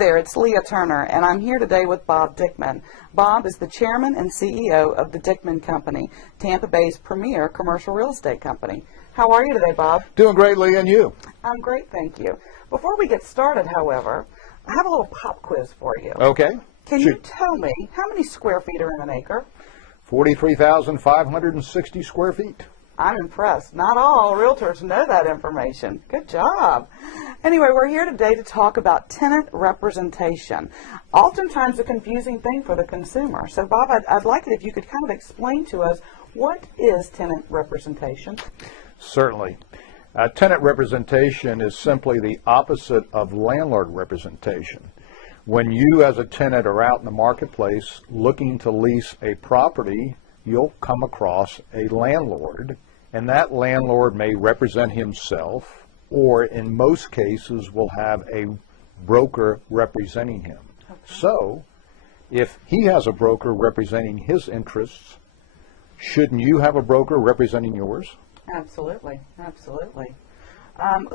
there, it's Leah Turner, and I'm here today with Bob Dickman. Bob is the chairman and CEO of the Dickman Company, Tampa Bay's premier commercial real estate company. How are you today, Bob? Doing great, Leah, and you? I'm great, thank you. Before we get started, however, I have a little pop quiz for you. Okay. Can you tell me how many square feet are in an acre? 43,560 square feet. I'm impressed. Not all realtors know that information. Good job. Anyway, we're here today to talk about tenant representation. Oftentimes a confusing thing for the consumer. So, Bob, I'd like it if you could kind of explain to us, what is tenant representation? Certainly. Tenant representation is simply the opposite of landlord representation. When you as a tenant are out in the marketplace looking to lease a property, you'll come across a landlord, and that landlord may represent himself, or in most cases will have a broker representing him. Okay. So, if he has a broker representing his interests, shouldn't you have a broker representing yours? Absolutely, absolutely.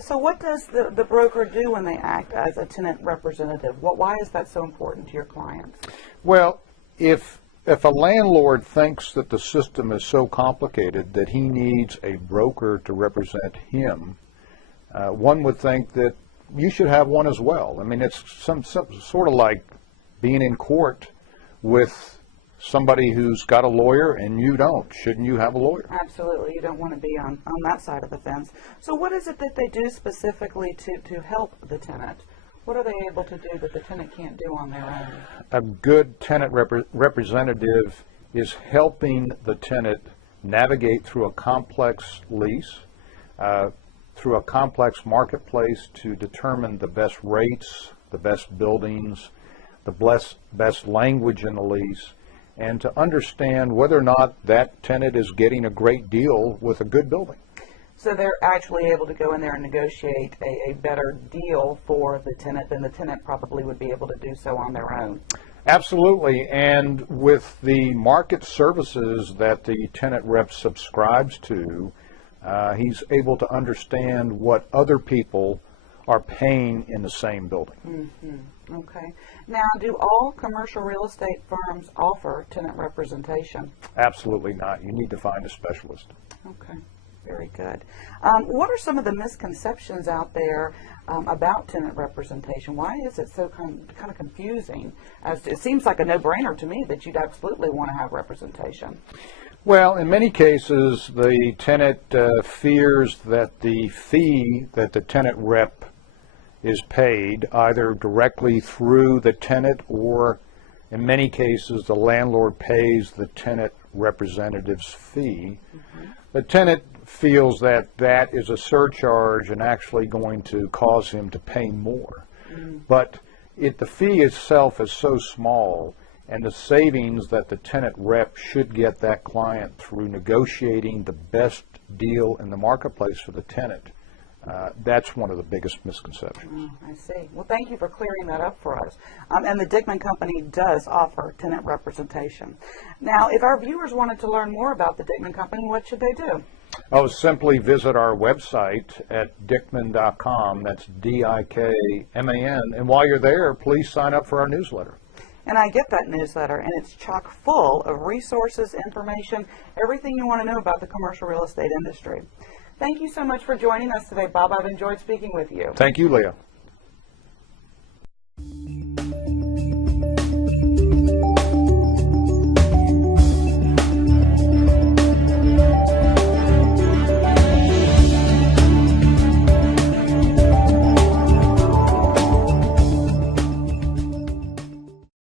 So what does the broker do when they act as a tenant representative? Why is that so important to your clients? Well, if a landlord thinks that the system is so complicated that he needs a broker to represent him, one would think that you should have one as well. I mean, it's some sort of like being in court with somebody who's got a lawyer and you don't. Shouldn't you have a lawyer? Absolutely. You don't want to be on that side of the fence. So what is it that they do specifically to help the tenant? What are they able to do that the tenant can't do on their own? A good tenant representative is helping the tenant navigate through a complex lease, through a complex marketplace to determine the best rates, the best buildings, the best language in the lease, and to understand whether or not that tenant is getting a great deal with a good building. So they're actually able to go in there and negotiate a better deal for the tenant than the tenant probably would be able to do so on their own. Absolutely, and with the market services that the tenant rep subscribes to, he's able to understand what other people are paying in the same building. Mm-hmm. Okay. Now, do all commercial real estate firms offer tenant representation? Absolutely not. You need to find a specialist. Okay. Very good. What are some of the misconceptions out there about tenant representation? Why is it so kind of confusing? It seems like a no-brainer to me that you'd absolutely want to have representation. Well, in many cases, the tenant fears that the fee that the tenant rep is paid either directly through the tenant, or in many cases the landlord pays the tenant representative's fee. Mm-hmm. The tenant feels that that is a surcharge and actually going to cause him to pay more. Mm-hmm. But the fee itself is so small, and the savings that the tenant rep should get that client through negotiating the best deal in the marketplace for the tenant. That's one of the biggest misconceptions. I see. Well, thank you for clearing that up for us. And the Dickman Company does offer tenant representation. Now, if our viewers wanted to learn more about the Dickman Company, what should they do? Oh, simply visit our website at dickman.com. That's D-I-K-M-A-N. And while you're there, please sign up for our newsletter. And I get that newsletter, and it's chock full of resources, information, everything you want to know about the commercial real estate industry. Thank you so much for joining us today, Bob. I've enjoyed speaking with you. Thank you, Leah.